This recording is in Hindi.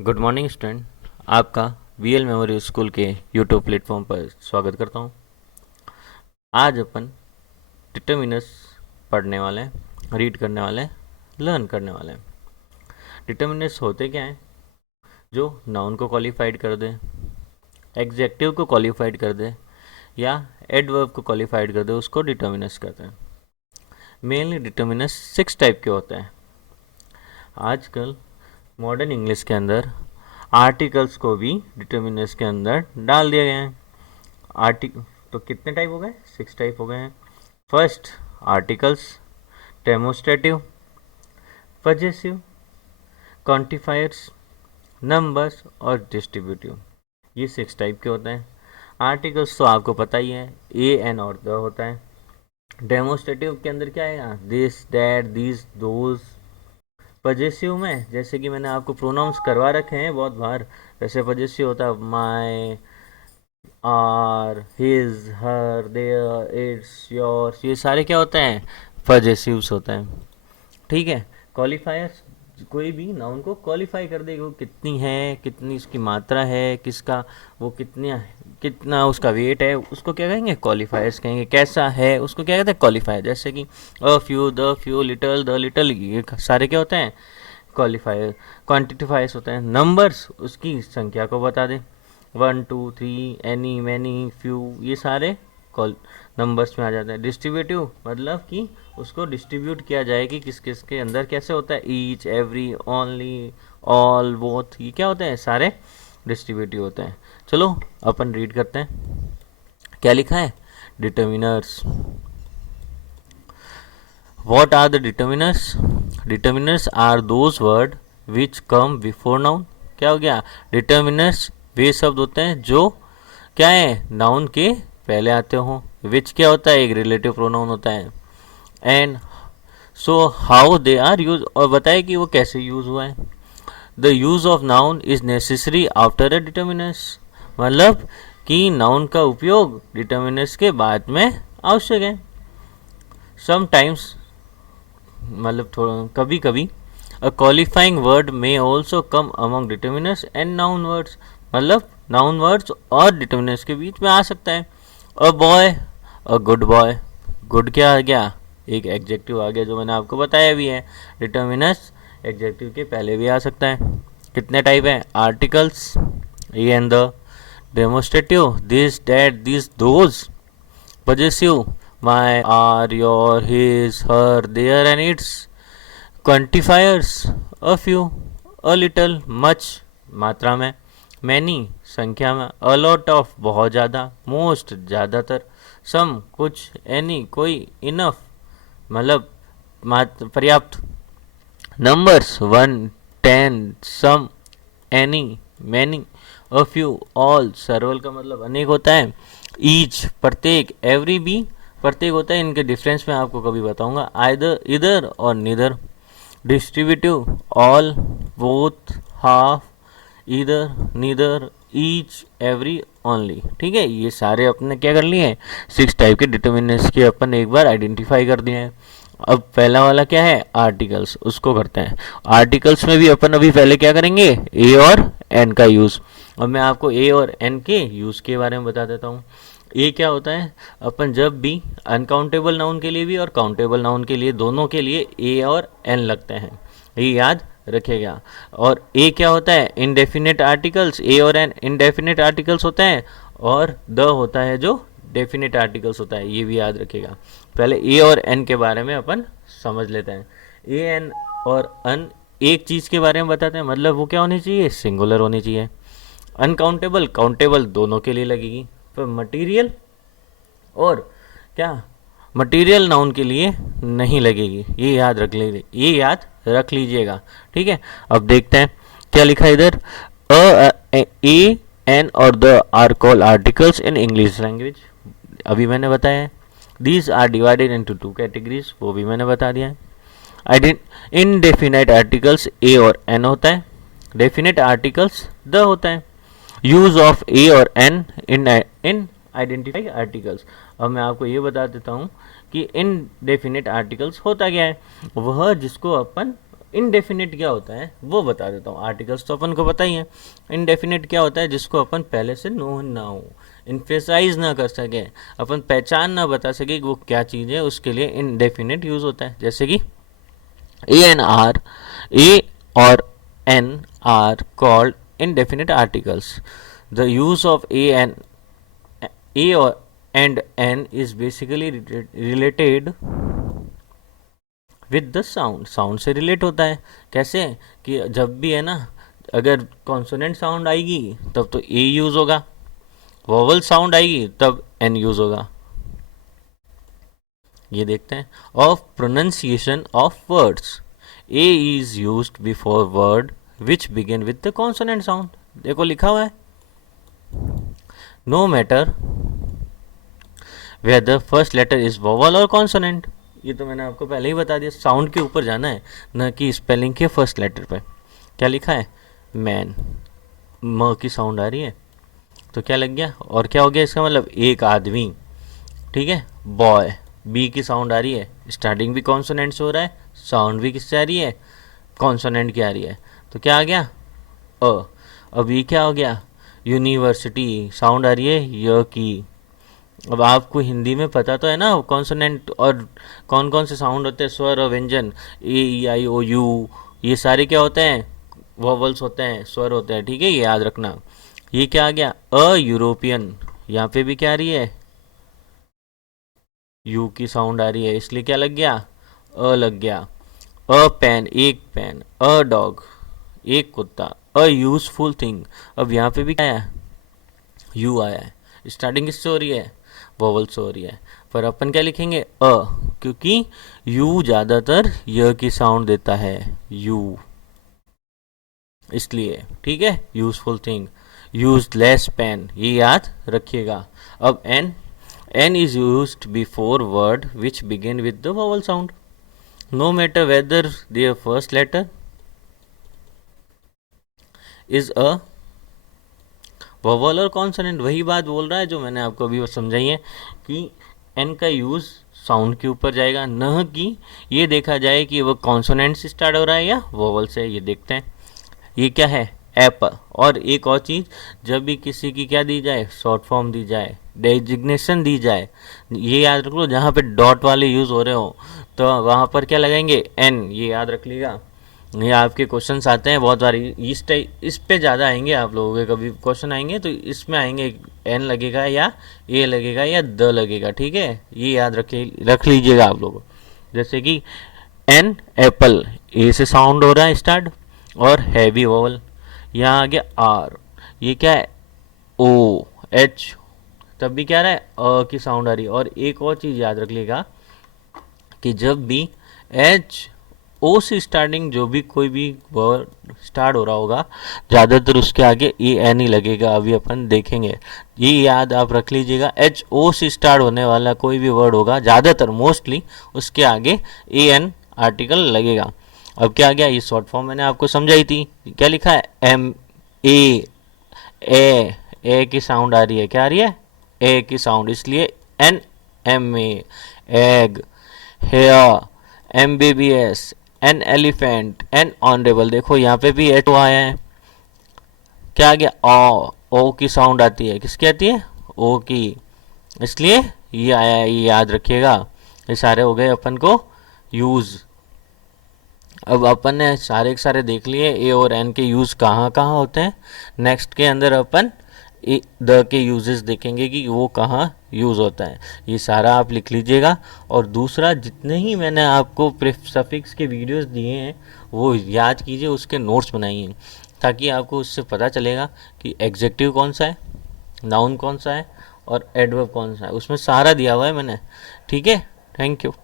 Good morning student. आपका वीएल मेमोरियल स्कूल के यूट्यूब प्लेटफॉर्म पर स्वागत करता हूँ। आज अपन डिटर्मिनर्स पढ़ने वाले हैं, रीड करने वाले हैं, लर्न करने वाले हैं। डिटर्मिनर्स होते क्या हैं? जो नाउन को क्वालिफाइड कर दे, एग्जेक्टिव को क्वालिफाइड कर दे या एडवर्ब को क्वालिफाइड कर दे, उसको डिटर्मिनर्स कहते हैं। मेनली डिटर्मिनर्स 6 टाइप के होते हैं। आजकल मॉडर्न इंग्लिश के अंदर आर्टिकल्स को भी डिटर्मिनर्स के अंदर डाल दिया गया है। तो कितने टाइप हो गए? 6 टाइप हो गए हैं। First, articles, demonstrative, possessive, quantifiers, numbers और डिस्ट्रीब्यूटिव। ये 6 टाइप के होते हैं। आर्टिकल्स तो आपको पता ही है, ए एन और द होता है। डेमोस्ट्रेटिव के अंदर क्या आएगा? This, that, this, those. Possessive में जैसे कि मैंने आपको प्रोनाउंस करवा रखे हैं बहुत बार, वैसे पजेसिव होता है my, our, his, her, their, its, yours. ये सारे क्या होते हैं? पजेसिव्स होते हैं। ठीक है। क्वालिफायर्स, कोई भी नाउन को क्वालिफाई कर देगा, वो कितनी है, कितनी उसकी मात्रा है, किसका वो कितना उसका वेट है, उसको क्या कहेंगे? क्वालिफायर्स कहेंगे। कैसा है, उसको क्या कहते हैं? क्वालिफायर। जैसे कि a few, the few, little, the little, ये सारे क्या होते हैं? क्वालिफायर। क्वांटिफायर्स होते हैं। नंबर्स, उसकी संख्या को बता दें, 1 2 3, एनी, मैनी, फ्यू, ये सारे कॉल नंबर्स में आ जाते हैं। डिस्ट्रीब्यूटिव मतलब कि उसको डिस्ट्रीब्यूट किया जाए कि किस किस के अंदर कैसे होता है। Each, every, only, all, both, ये क्या होते हैं? सारे डिस्ट्रीब्यूटिव होते हैं। चलो अपन रीड करते हैं। क्या लिखा है? Determiners. What are the determiners? Determiners are those word which come before noun. क्या हो गया? Determiners वे शब्द होते हैं जो क्या है? नाउन के पहले आते हो। विच क्या होता है? एक रिलेटिव प्रोनाउन होता है। And so how they are use, और बताए कि वो कैसे यूज हुआ है। The use of noun is necessary after a determiners, मतलब कि नाउन का उपयोग डिटर्मिनर्स के बाद में आवश्यक है। समटाइम्स मतलब थोड़ा कभी कभी अ क्वालिफाइंग वर्ड में also come among determiners and noun words, मतलब नाउन वर्ड्स और डिटर्मिनर्स के बीच में आ सकता है। A boy, a good boy. Good क्या आ गया? एक एग्जेक्टिव आ गया, जो मैंने आपको बताया भी है। डिटर्मिनर्स एग्जेक्टिव के पहले भी आ सकता है। कितने टाइप है? Articles, A and the. Demonstrative, this, that, this, those. Possessive, my, are, your, his, her, their and its. Quantifiers, a few, a little, much मात्रा में, मैनी संख्या में, अ लॉट ऑफ बहुत ज़्यादा, मोस्ट ज़्यादातर, सम कुछ, एनी कोई, इनफ मतलब पर्याप्त। Numbers 1 10, some, any, many, a few, all, several का मतलब अनेक होता है। ईच प्रत्येक, एवरी भी प्रत्येक होता है। इनके डिफरेंस मैं आपको कभी बताऊंगा। आइदर इधर और निदर। डिस्ट्रीब्यूटिव, ऑल, बोथ, हाफ, इधर, नीदर, ईच, एवरी, ओनली। ठीक है, ये सारे अपने क्या कर लिए हैं? 6 टाइप के डिटर्मिनेंट्स के अपन एक बार आइडेंटिफाई कर दिए हैं। अब पहला वाला क्या है? आर्टिकल्स, उसको करते हैं। आर्टिकल्स में भी अपन अभी पहले क्या करेंगे? ए और एन का यूज़। और मैं आपको ए और एन के यूज़ के बारे में बता देता हूँ। ये क्या होता है? अपन जब भी अनकाउंटेबल नाउन के लिए भी और काउंटेबल नाउन के लिए, दोनों के लिए ए और एन लगते हैं, ये याद रखेगा। और ए क्या होता है? Indefinite articles. ए और एन इनडेफिनेट आर्टिकल्स होते हैं, और द होता है जो डेफिनेट आर्टिकल्स होता है, ये भी याद रखेगा। पहले ए और एन के बारे में अपन समझ लेते हैं। ए एन और अन एक चीज़ के बारे में बताते हैं, मतलब वो क्या होनी चाहिए? सिंगुलर होनी चाहिए। अनकाउंटेबल, काउंटेबल दोनों के लिए लगेगी। पर मटीरियल और क्या, मटेरियल नाउन के लिए नहीं लगेगी। ये याद रख लीजिएगा। ठीक है, अब देखते हैं क्या लिखा है इधर। ए एन और the are called articles in English language, अभी मैंने बताया है। These are divided into 2 categories, वो भी मैंने बता दिया है। इनडेफिनेट आर्टिकल्स ए और एन होता है, डेफिनेट आर्टिकल्स द होता है। यूज ऑफ ए और एन इन आइडेंटिफाई आर्टिकल्स। अब मैं आपको ये बता देता हूँ कि इनडेफिनेट आर्टिकल्स होता क्या है। वह जिसको अपन इनडेफिनिट क्या होता है वो बता देता हूँ। आर्टिकल्स तो अपन को पता ही है। इनडेफिनिट क्या होता है, जिसको अपन पहले से नो ना हो, इन्फेसाइज ना कर सके, अपन पहचान ना बता सके कि वो क्या चीज़ है, उसके लिए इनडेफिनिट यूज होता है। जैसे कि ए एन आर, ए और an are called indefinite articles. The use of a or and n is basically related with the sound से relate होता है। कैसे, कि जब भी है ना, अगर कॉन्सोनेंट साउंड आएगी तब तो a यूज होगा, वोवल साउंड आएगी तब n यूज होगा। ये देखते हैं। Of pronunciation of words, a is used before word which begin with the consonant sound। देखो लिखा हुआ है, no matter whether first letter is vowel और कॉन्सोनेंट। ये तो मैंने आपको पहले ही बता दिया, साउंड के ऊपर जाना है न कि स्पेलिंग के फर्स्ट लेटर पे। क्या लिखा है, मैन, म की साउंड आ रही है तो क्या लग गया, और क्या हो गया इसका मतलब, एक आदमी। ठीक है, बॉय, बी की साउंड आ रही है, स्टार्टिंग भी कॉन्सोनेंट से हो रहा है, साउंड भी किससे आ रही है, कॉन्सोनेंट की आ रही है, तो क्या आ गया, अ। अब ये क्या हो गया, यूनिवर्सिटी, साउंड आ रही है य की। अब आपको हिंदी में पता तो है ना कॉन्सोनेंट और कौन कौन से साउंड होते हैं, स्वर और व्यंजन, ए ई आई ओ यू, ये सारे क्या होते हैं, वोवल्स होते हैं, स्वर होते हैं। ठीक है, ये याद रखना। ये क्या आ गया, अ यूरोपियन, यहाँ पे भी क्या आ रही है, यू की साउंड आ रही है, इसलिए क्या लग गया, अ लग गया। अ पेन, एक पेन, अ डॉग, एक कुत्ता, अ यूजफुल थिंग। अब यहाँ पे भी क्या आया, यू आया है, स्टार्टिंग किससे हो रही है, वोवल से हो रही है, पर अपन क्या लिखेंगे, अ, क्योंकि यू ज़्यादातर य की साउंड देता है, यू, इसलिए। ठीक है, useful thing, useless pen, ये याद रखिएगा। अब an, an is use before word which begin with the vowel sound, no matter whether there first letter is a vowel और कॉन्सोनेंट। वही बात बोल रहा है जो मैंने आपको अभी समझाई है कि एन का यूज़ साउंड के ऊपर जाएगा, न कि ये देखा जाए कि वो कॉन्सोनेंट से स्टार्ट हो रहा है या वोवल से। ये देखते हैं, ये क्या है, एप्पल। और एक और चीज़, जब भी किसी की क्या दी जाए, शॉर्ट फॉर्म दी जाए, डेजिग्नेशन दी जाए, ये याद रख लो, जहाँ पे डॉट वाले यूज़ हो रहे हो तो वहाँ पर क्या लगाएंगे, एन, ये याद रख लीजिएगा। ये आपके क्वेश्चंस आते हैं बहुत बार इस टाइप, इस पे ज़्यादा आएंगे आप लोगों के, कभी क्वेश्चन आएंगे तो इसमें आएंगे, एन लगेगा या ए लगेगा या द लगेगा। ठीक है, ये याद रख लीजिएगा आप लोग। जैसे कि एन एप्पल, ए से साउंड हो रहा है स्टार्ट और हैवी वोवल। यहाँ आ गया आर, ये क्या है, ओ एच, तब भी क्या रहा है, अ की साउंड आ रही है। और एक और चीज़ याद रख लेगा कि जब भी एच ओ से स्टार्टिंग जो भी कोई भी वर्ड स्टार्ट हो रहा होगा, ज़्यादातर उसके आगे ए एन ही लगेगा, अभी अपन देखेंगे। ये याद आप रख लीजिएगा, एच ओ से स्टार्ट होने वाला कोई भी वर्ड होगा ज़्यादातर मोस्टली उसके आगे ए एन आर्टिकल लगेगा। अब क्या आ गया, ये शॉर्ट फॉर्म मैंने आपको समझाई थी, क्या लिखा है, एम ए, ए की साउंड आ रही है, क्या आ रही है, ए की साउंड, इसलिए an M A, egg, heir, M B B S, an elephant, an honourable. देखो यहाँ पे भी एच आया है, क्या आ गया, ओ की साउंड आती है, किसकी आती है, ओ की, इसलिए ये आया है, ये याद रखिएगा। ये सारे हो गए अपन को यूज। अब अपन ने सारे के सारे देख लिए ए और एन के यूज कहाँ कहाँ होते हैं। नेक्स्ट के अंदर अपन द के यूजेस देखेंगे कि वो कहाँ यूज़ होता है। ये सारा आप लिख लीजिएगा। और दूसरा, जितने ही मैंने आपको सफिक्स के वीडियोस दिए हैं वो याद कीजिए, उसके नोट्स बनाइए, ताकि आपको उससे पता चलेगा कि एग्जेक्टिव कौन सा है, नाउन कौन सा है और एडवर्ब कौन सा है, उसमें सारा दिया हुआ है मैंने। ठीक है, थैंक यू।